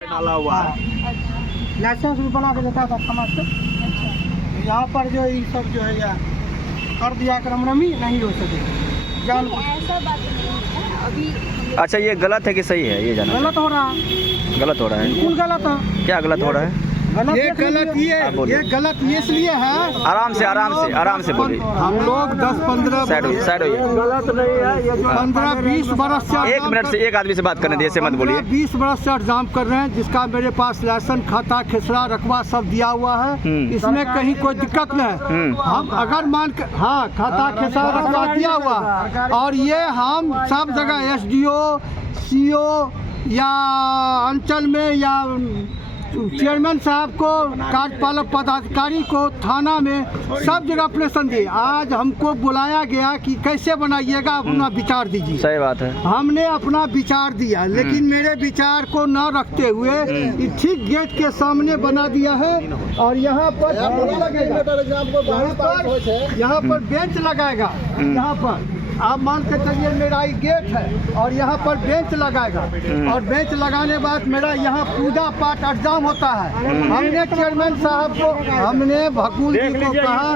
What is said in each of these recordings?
डाला हुआ है, लाइसेंस भी बना के देता था समाज से। यहाँ पर जो ये सब जो है यार कर दिया क्रमरमी नहीं हो सके जान। ऐसा बात नहीं है अभी। अच्छा, ये गलत है कि सही है ये जाना? गलत हो रहा है, गलत हो रहा है। बिल्कुल गलत है। क्या गलत हो रहा है? ये गलत ये गलत ये इसलिए है। आराम से बोलिए। हम लोग 10-15 साइड होइए। गलत नहीं है ये जो 15-20 बरस से एक मिनट से एक आदमी से बात करने दीजिए, ऐसे मत बोलिए। 20 बरस से एग्जाम कर रहे हैं, जिसका मेरे पास लाइसेंस, खाता, खिसरा, रकबा सब दिया हुआ है। इसमें कहीं कोई दिक्कत नहीं है। हम अगर मान के हाँ खाता, खिसरा, रकबा दिया हुआ है। और ये हम सब जगह SDO, CO या अंचल में या चेयरमैन साहब को, कार्यपालक पदाधिकारी को, थाना में सब जगह ऑपरेशन दिए। आज हमको बुलाया गया कि कैसे बनाइएगा, अपना विचार दीजिए। सही बात है। हमने अपना विचार दिया, लेकिन मेरे विचार को न रखते हुए ठीक गेट के सामने बना दिया है। और यहाँ पर यहाँ पर बेंच लगाएगा। यहाँ पर आप मान के चलिए मेरा ये गेट है और यहाँ पर बेंच लगाएगा। और बेंच लगाने बाद मेरा यहाँ पूजा पाठ एग्जाम होता है। हमने चेयरमैन साहब को, हमने भकुल जी को कहा,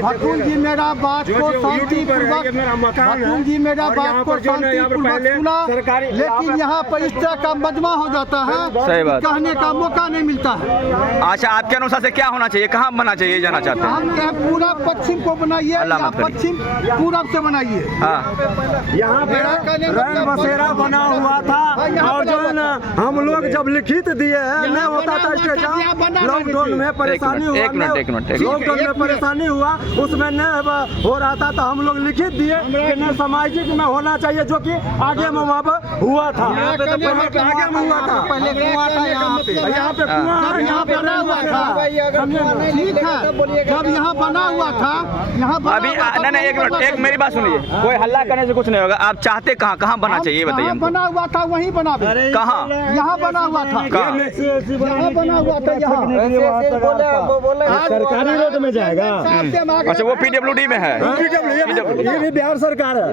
भकुल जी मेरा बात को शांतिपूर्वक, भकुल जी मेरा बात को शांतिपूर्वक सुना। लेकिन यहाँ पर इस तरह का मजमा हो जाता है, सही बात। कहने का मौका नहीं मिलता है। अच्छा, आपके अनुसार से क्या होना चाहिए, कहाँ बनना चाहिए, जाना चाहते हैं? हम कहें पूरा पश्चिम को बनाइए या पश्चिम पूरब से बनाइए। हाँ, यहाँ पे रैन बसेरा बना हुआ था। और जो है ना हम लोग जब लिखित दिए हैं, नहीं होता था स्टेशन, लॉकडाउन में परेशानी हुआ, एक मिनट। लॉकडाउन में परेशानी हुआ, उसमें नहीं हो रहा था तो हम लोग लिखित दिए कि न सामाजिक में होना चाहिए, जो कि आगे में वहाँ पर हुआ था। आगे में हुआ था, पहले कुआं था यहाँ पे यहाँ पे बना हुआ था। ठीक है, जब यहाँ बना हुआ था, यहाँ अभी नहीं, एक मिनट, एक मेरी बात सुनिए। कोई हल्ला करने से कुछ नहीं होगा। आप चाहते कहाँ बनना चाहिए, ये बताइए हमको। बना हुआ था वहीं बना, कहाँ? यहाँ बना हुआ था, यहाँ बना हुआ था, यहाँ सरकारी रोड में जाएगा। अच्छा, वो PWD में है। ये भी बिहार सरकार है।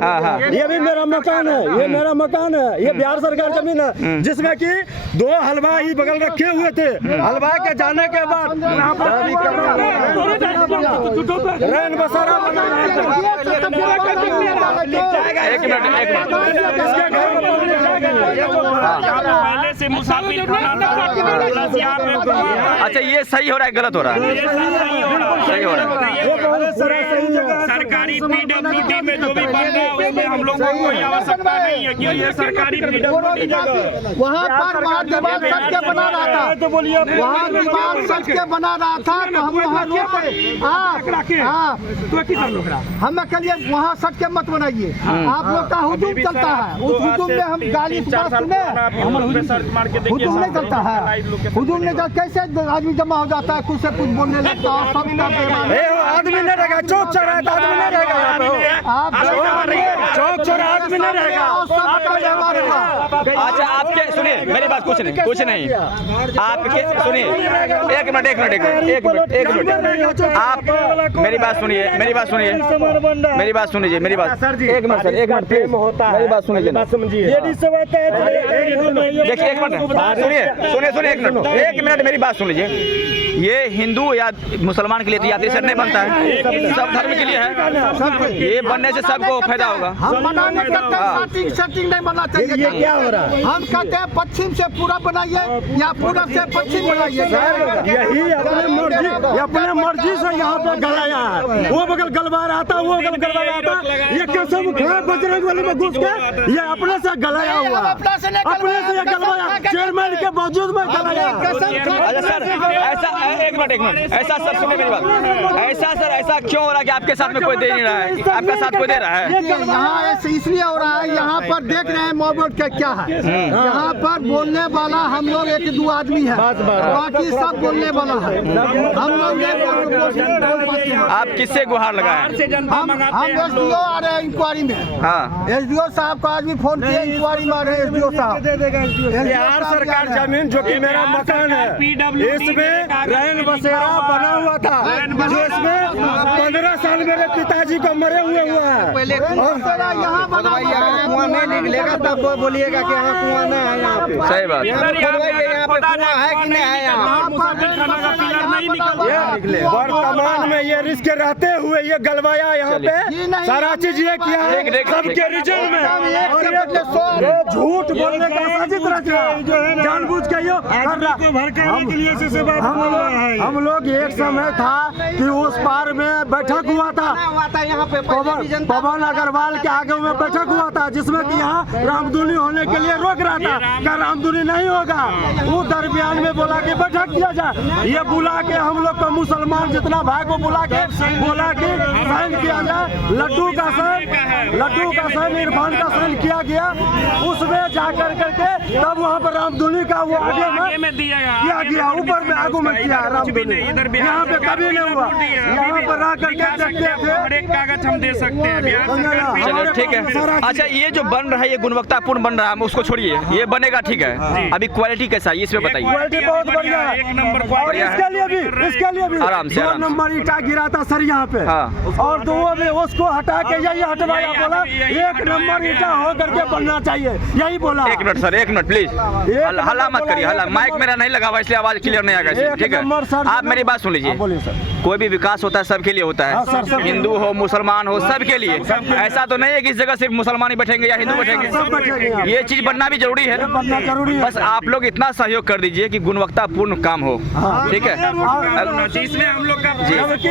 ये भी मेरा मकान है, ये मेरा मकान है, ये बिहार सरकार जमीन है, जिसमें कि 2 हलवाई बगल रखे हुए थे। हलवाई के जाने के बाद यहाँ पर रैन बसेरा बना है। एक मिनट। पहले से मुसाफिर अच्छा, ये सही हो रहा है, गलत हो रहा है? सही हो रहा है। सरकारी PWD में जो भी बन रहा है उसमें हम लोग को कोई आवश्यकता नहीं है कि ये सरकारी PWD जगह। वहाँ पर वहाँ दीवार सट के बना रहा था, वहाँ दीवार सट के बना रहा था, तो हम वहाँ हम कहिए वहाँ सट के मत बनाइए। आप लोग का हुजूम चलता है, उस हुजूम में हम गाली सुने, हुजूम नहीं चलता है। हुजूम नहीं चलता, कैसे आदमी जमा हो जाता है, कुछ से कुछ बोलने लगता है, सब आदमी नहीं रहेगा, चौक चौराहा आदमी नहीं रहेगा, आप चौक चौराहा आदमी नहीं रहेगा। अच्छा, आपके सुनिए मेरी बात, कुछ नहीं आपके सुनिए, एक मिनट। आप मेरी बात सुनिए, एक मिनट सर, मेरी बात सुनिए, मेरी बात सुनिए। देखिए, एक मिनट, एक मिनट मेरी बात सुन लीजिए। ये हिंदू या मुसलमान के लिए तो यात्री सर नहीं बनता है, सब धर्म के लिए है। ये बनने से सबको फायदा होगा। हम बनाने सेटिंग नहीं बनना चाहिए। ये क्या हो रहा है? हम कहते हैं पश्चिम से पूरब बनाइए या पूरब से पश्चिम बनाइए। यही अपने मर्जी से यहाँ पर गलाया है। वो बगल गलवा रहा था, वो बगल गलवा रहा था। ये कसम खा बजरंग बली में घुस के ये अपने से गलाया हुआ, अपने से ये गलवाया, चेयरमैन के बावजूद में गलाया। अच्छा सर, ऐसा एक मिनट, ऐसा सर सुनिए मेरी बात, ऐसा क्यों हो रहा है कि आपके साथ में कोई दे नहीं रहा है, आपका साथ कोई दे रहा है? यहाँ इसलिए हो रहा है, यहाँ पर देख रहे हैं मोबाइल का क्या है। यहाँ पर बोलने वाला हम लोग 1-2 आदमी है, बाकी सब बोलने वाला है। हम लोग आप किससे गुहार लगाए? हम SDO आ रहे हैं इंक्वायरी में। हाँ, SDO साहब को आज भी फोन किया, इंक्वायरी में आ रहे हैं SDO साहब। बिहार सरकार जमीन जो कि मेरा मकान है, इसमें रैन रैन बसेरा बना हुआ था, जिसमें 15 साल मेरे पिताजी को मरे हुए हुआ है। कुआं नहीं निकलेगा तब बोलिएगा कि यहाँ कुआं नहीं है। यहाँ पे सही बात। यहाँ पे कुआं है कि नहीं है? यहाँ वर्तमान में ये रिस्क रहते हुए ये गलवाया यहाँ पे सारा चीज ये किया है सबके रीजन में, और ये झूठ बोलने का साजिश रचा जानबूझ के ये हम लोग एक समय था कि उस पार में बैठक हुआ था, पवन अग्रवाल के आगे में बैठक हुआ था, जिसमें कि यहाँ रामधुनी होने के लिए रोक रहा था, क्या रामधुनी नहीं होगा। वो दरमियान में बोला कि बैठक किया जाए, ये बुला के हम लोग का मुसलमान जितना भाई को बोला के साइन किया जाए, लड्डू का साइन इरफान का साइन किया गया, उसमें जाकर करके तब वहाँ पर रामधुनी का वो आगे में किया गया, ऊपर में आगू में किया रामधुनी, यहाँ पे कभी नहीं हुआ। यहाँ पर आकर के देखते थे, कागज हम दे सकते हैं। चलो ठीक है। अच्छा ये जो बन रहा है ये गुणवत्तापूर्ण बन रहा है, हम उसको छोड़िए, ये बनेगा ठीक है। अभी क्वालिटी कैसा है ये इसमें बताइए। क्वालिटी बहुत बढ़िया है, एक नंबर और इसके लिए भी आराम से 2 नंबर ईटा गिरा था सर यहाँ पे, हाँ। और 2 में उसको हटा के यही हटवाया, बोला 1 नंबर ईटा हो करके बनना चाहिए, यही बोला। 1 मिनट सर, 1 मिनट प्लीज, हल्ला मत करिए, हल्ला। माइक मेरा नहीं लगा हुआ इसलिए आवाज क्लियर नहीं आएगा, ठीक है। आप मेरी बात सुन लीजिए, कोई भी विकास होता है सबके लिए होता है, हिंदू हो मुसलमान हो सबके लिए। ऐसा तो नहीं है कि इस जगह सिर्फ मुसलमान ही बैठेंगे या हिंदू बैठेंगे, ये चीज बनना भी जरूरी है। बस आप लोग इतना सहयोग कर दीजिए कि गुणवत्तापूर्ण काम हो, ठीक है। इसमें हम लोग का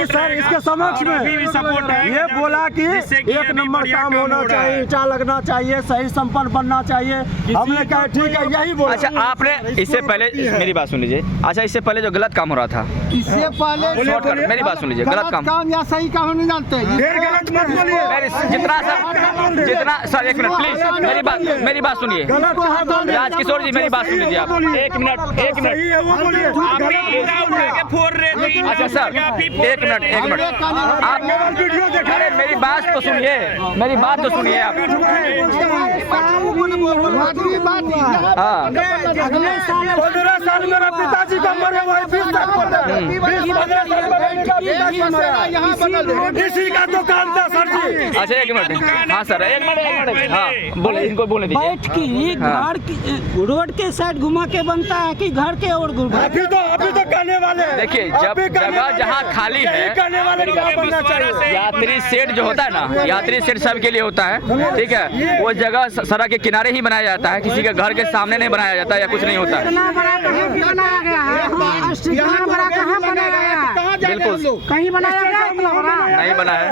सर इसके समक्ष में सपोर्ट है, ये बोला कि 1 नंबर काम होना चाहिए, ईटा लगना चाहिए, सही संपन्न बनना चाहिए, हमने कहा ठीक है यही बोला। अच्छा आपने इससे पहले मेरी बात सुन लीजिए, अच्छा इससे पहले जो गलत काम हो रहा था, इससे पहले मेरी बात सुन लीजिए, गलत काम या सही काम नहीं जानते। जितना सर 1 मिनट प्लीज, मेरी बात सुनिए राजकिशोर जी, मेरी बात सुन लीजिए आप 1 मिनट। अच्छा सर 1 मिनट आप, अरे मेरी बात तो सुनिए आप। हाँ 15 साल मेरा पिताजी का मरे हुए, 20 इसी का दुकान था सर जी। अच्छा 1 मिनट, हाँ सर 1 मिनट, हाँ बोले, इनको बोलने दीजिए। बैठ की घर की रोड के साइड घुमा के बनता है कि घर के और घुमा? अभी तो करने वाले हैं। देखिए जब जगह जहाँ खाली है, करने वाले क्या बनना चाहिए। यात्री शेड जो होता है ना, यात्री शेड सबके लिए होता है, ठीक है। वो जगह सड़क के किनारे ही बनाया जाता है, किसी के घर के सामने नहीं बनाया जाता या कुछ नहीं होता है। इतना बड़ा कहाँ बनाया गया है? इतना बड़ा कहाँ बनाया गया है? बिल्कुल कहीं बनाया गया इतना बड़ा? नहीं बना है।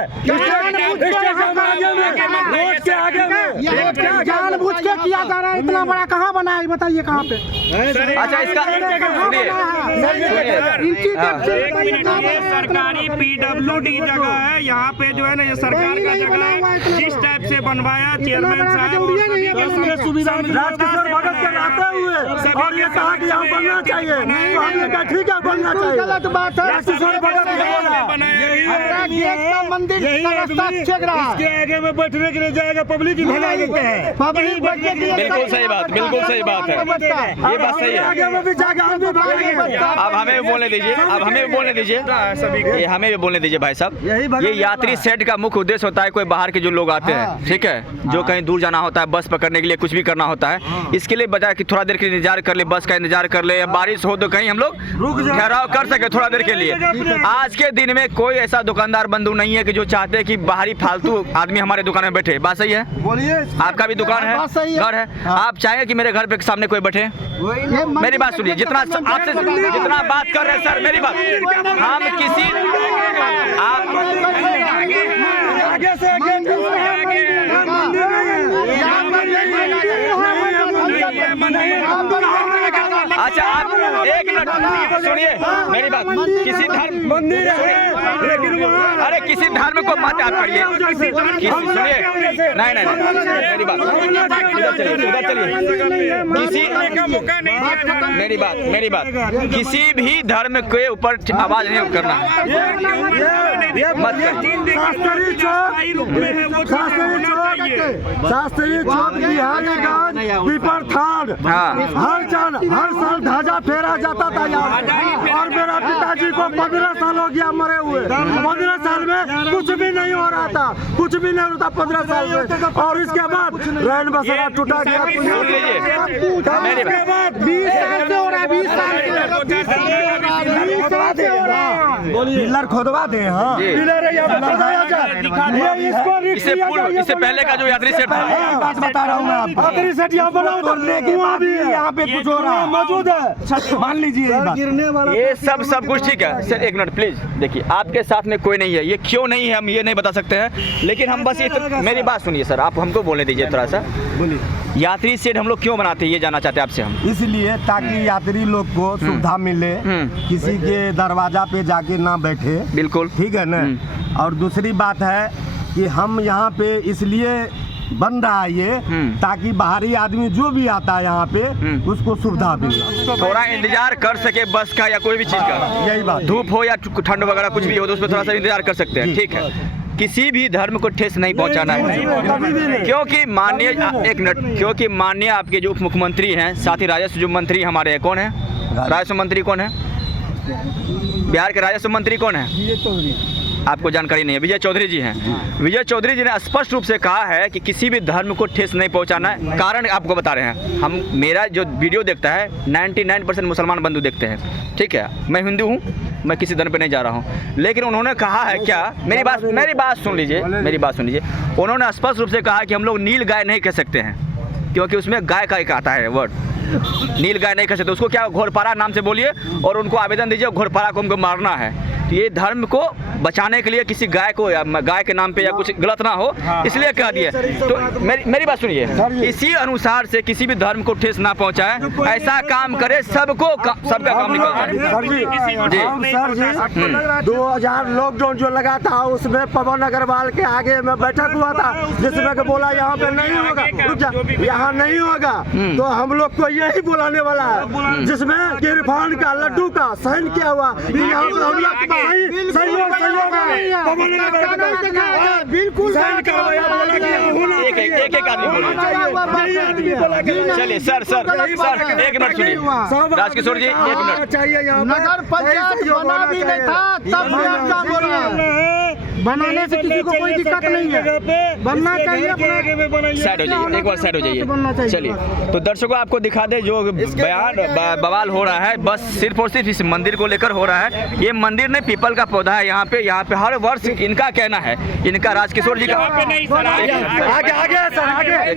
जानबूझ के किया जा रहा है, इतना बड़ा कहाँ बना है बताइए कहाँ पे? अच्छा इसका सुनिए, सरकारी PWD जगह है, यहाँ पे जो है ना ये सरकार का जगह है, जिस टाइप से बनवाया चेयरमैन साहब सुविधा राजकिशोर भगत के लाते हुए और ये कहा कि यहाँ बनना चाहिए, तो हमने कहा ठीक है बनना चाहिए। गलत बात है। राजकिशोर भगत ने बोला मंदिर इसके आगे में बैठने के लिए जाएगा, पब्लिक भगा देते हैं, पब्लिक बिल्कुल सही बात है, ये बात सही है। आगे में भी जाएगा, हम भी भागेंगे। अब हमें भी बोलने दीजिए, ये हमें भी बोलने दीजिए भाई साहब। ये यात्री शेड का मुख्य उद्देश्य होता है, कोई बाहर के जो लोग आते हैं, ठीक है, जो कहीं दूर जाना होता है, बस पकड़ने के लिए कुछ भी करना होता है, इसके लिए बजाय कि थोड़ा देर के लिए इंतजार कर ले, बस का इंतजार कर ले, या बारिश हो तो कहीं हम लोग ठहराव कर सके थोड़ा देर के लिए। आज के दिन में कोई ऐसा दुकानदार बंधु नहीं है कि जो चाहते हैं कि बाहरी फालतू आदमी हमारे दुकान में बैठे। बात सही है? बोलिए। आपका भी दुकान है, घर है, आप चाहेंगे कि मेरे घर पे सामने कोई बैठे? मेरी बात सुनिए, जितना आपसे जितना बात कर रहे हैं सर, मेरी बात, हम किसी आगे से अच्छा आप 1 मिनट सुनिए मेरी बात, किसी धर्म मंदिर है लेकिन अरे किसी धर्म को मत आप करिए, सुनिए नहीं मेरी बात, उधर चलिए किसी मेरी बात किसी भी धर्म के ऊपर आवाज नहीं करना, मत शास्त्री चौक बिहारीगंज पीपर थान हर हर साल ध्वजा फेरा जाता था यहाँ पे। और मेरा पिताजी को 15 साल हो गया मरे हुए। 15 साल में कुछ भी नहीं हो रहा था, कुछ भी नहीं होता 15 साल में। और इसके बाद रैन बसेरा टूटा गया। मेरी बात 20 साल से हो रहा है, 20 साल से पिलर खोदवा दे। हाँ जी। इससे पहले का जो यात्री सेट था, बात बता रहा हूँ मैं आपको। यात्री सेट यहाँ बना भी यहाँ पे कुछ हो रहा है, मौजूद है, मान लीजिए ये बात। गिरने वाला ये सब कुछ ठीक है। सर एक मिनट प्लीज, देखिए आपके साथ में कोई नहीं है, ये क्यों नहीं है हम ये नहीं बता सकते हैं, लेकिन हम बस मेरी बात सुनिए सर, आप हमको बोलने दीजिए थोड़ा सा। बोलिए। यात्री सेट हम लोग क्यों बनाते हैं ये जानना चाहते हैं आपसे हम। इसलिए ताकि यात्री लोग को सुविधा मिले, किसी के दरवाजा पे जाके ना बैठे। बिल्कुल ठीक है ना। और दूसरी बात है कि हम यहाँ पे इसलिए बन रहा है ये, ताकि बाहरी आदमी जो भी आता है यहाँ पे उसको सुविधा मिले, थोड़ा इंतजार कर सके बस का या कोई भी चीज का। यही बात। धूप हो या ठंड वगैरह कुछ भी हो तो उसमें थोड़ा सा इंतजार कर सकते हैं, ठीक है। किसी भी धर्म को ठेस नहीं पहुंचाना है, क्योंकि माननीय एक मिनट, क्योंकि माननीय आपके जो उप मुख्यमंत्री हैं, साथ ही राजस्व जो मंत्री हमारे हैं, कौन है राजस्व मंत्री, कौन है बिहार के राजस्व मंत्री, कौन है आपको जानकारी नहीं है? विजय चौधरी जी हैं। विजय चौधरी जी ने स्पष्ट रूप से कहा है कि किसी भी धर्म को ठेस नहीं पहुंचाना है। कारण आपको बता रहे हैं, हम मेरा जो वीडियो देखता है 99% मुसलमान बंधु देखते हैं, ठीक है। मैं हिंदू हूँ, मैं किसी धर्म पे नहीं जा रहा हूँ, लेकिन उन्होंने कहा है क्या, मेरी बात सुन लीजिए, उन्होंने स्पष्ट रूप से कहा कि हम लोग नील गाय नहीं कह सकते हैं, क्योंकि उसमें गाय का एक आता है वर्ड, नील गाय नहीं कह सकते उसको, क्या घोरपारा नाम से बोलिए और उनको आवेदन दीजिए, घोरपारा को हमको मारना है। तो ये धर्म को बचाने के लिए किसी गाय को या गाय के नाम पे या कुछ गलत ना हो, इसलिए कह दिए। तो मेरी बात सुनिए, इसी अनुसार से किसी भी धर्म को ठेस ना पहुंचाए, ऐसा काम करे, सबका काम निकलता है। जी 2000 लॉकडाउन जो लगा था उसमें पवन अग्रवाल के आगे में बैठक हुआ था, जिसमें कि बोला यहाँ पे नहीं होगा, यहाँ नहीं होगा। तो हम लोग को यही बुलाने वाला है, जिसमें इरफान का लड्डू का साइन किया हुआ, यहाँ पर हम लोग बिल्कुल एक आदमी। चलिए सर एक मिनट सुनिए, राजकिशोर जी एक मिनट। नगर पंचायत बना भी नहीं था तब बनाने से किसी को कोई दिक्कत नहीं है, बनना चाहिए। साइड हो जाइए, एक बार साइड हो जाइए। चलिए तो दर्शकों आपको दिखा दे जो बयान बवाल हो रहा है, बस सिर्फ और सिर्फ इस मंदिर को लेकर हो रहा है। ये मंदिर नहीं, पीपल का पौधा है यहाँ पे हर वर्ष इनका कहना है, इनका राजकिशोर जी का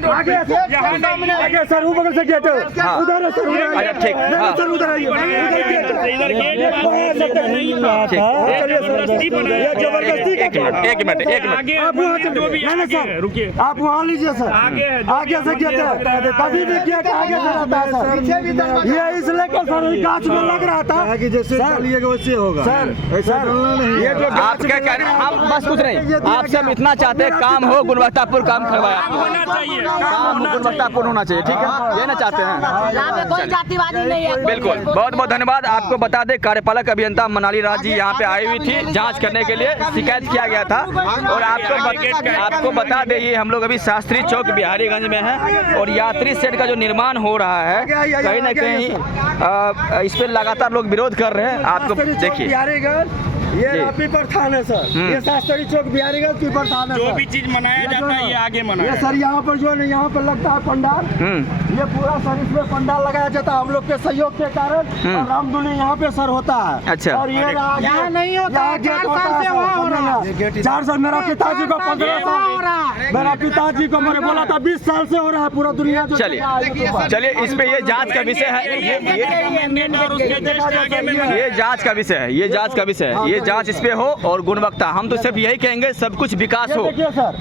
आगे सर, वो बगल से गेट है, उधर है सर, अच्छा ठीक, हाँ सर उधर आइए, एक मिनट रुकिए, आप वहाँ लीजिए सर, आगे से गेट है, कभी भी गेट आगे से रहता है सर। ये इसलिए को सर गाछ में लग रहा था कि जैसे डालिएगा वैसे होगा सर। ये जो आप क्या कह रहे हैं, हम बस कुछ नहीं, आप सब इतना चाहते हैं काम हो, गुणवत्तापूर्ण काम करवाया, काम गुणवत्तापूर्ण होना चाहिए, ठीक है, ये ना चाहते हैं। यहाँ पे कोई जातिवादी नहीं है। बिल्कुल, बहुत बहुत धन्यवाद। आपको बता दें कार्यपालक अभियंता मनाली राज जी यहाँ पे आई हुई थी, जांच करने के लिए शिकायत किया गया था। और आपको बता दें ये हम लोग अभी शास्त्री चौक बिहारीगंज में हैं और यात्री सेट का जो निर्माण हो रहा है, कहीं ना कहीं इस पर लगातार लोग विरोध कर रहे हैं। आपको देखिए ये पीपर थान है सर, ये शास्त्री चौक बिहारीगंज पीपर थान है। जो भी चीज मनाया जाता है ये आगे मनाया। ये सर यहाँ पर जो है यहाँ पर लगता है पंडाल, ये पूरा सर इसमें पंडाल लगाया जाता है हम लोग के सहयोग के कारण, और रामधुनी यहाँ पे सर होता है। अच्छा। और ये यहाँ नहीं होता है, 4 साल से वहाँ हो रहा है। 4 साल, मेरा पिताजी को 15 साल हो रहा है, मेरा पिताजी को मैंने बोला था 20 साल से हो रहा है, पूरा दुनिया। चलिए इस पे ये जांच का विषय है, ये जांच का विषय है, ये जांच इस पे हो और गुणवत्ता। हम तो सिर्फ यही कहेंगे सब कुछ विकास हो।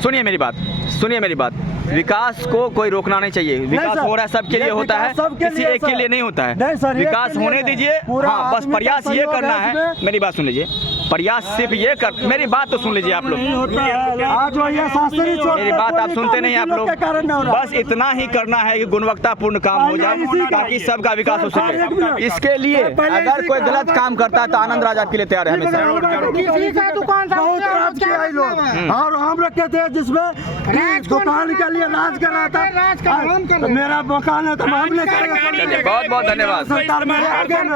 सुनिए मेरी बात, विकास को कोई रोकना नहीं चाहिए, विकास हो रहा है सबके लिए होता है, किसी एक के लिए नहीं होता है। विकास होने दीजिए, हाँ बस प्रयास ये करना है। मेरी बात सुन लीजिए, प्रयास सिर्फ ये कर, मेरी बात तो सुन लीजिए आप लोग, आज वो ये शास्त्री चौक मेरी पे बात कोई आप सुनते नहीं, आप काम लोग के कारण नहीं हो रहा। बस इतना ही करना है कि गुणवत्तापूर्ण काम हो जाए ताकि सबका विकास हो सके। इसके लिए अगर कोई गलत काम करता है तो आनंद राज आपके लिए तैयार है हमेशा। किसी का दुकान था बहुत राज किया है लोग, और हम रखे थे जिसमें दुकान के लिए राज कर रहा था। मेरा मकान है तो हम नहीं करेंगे। बहुत बहुत धन्यवाद। सरकार में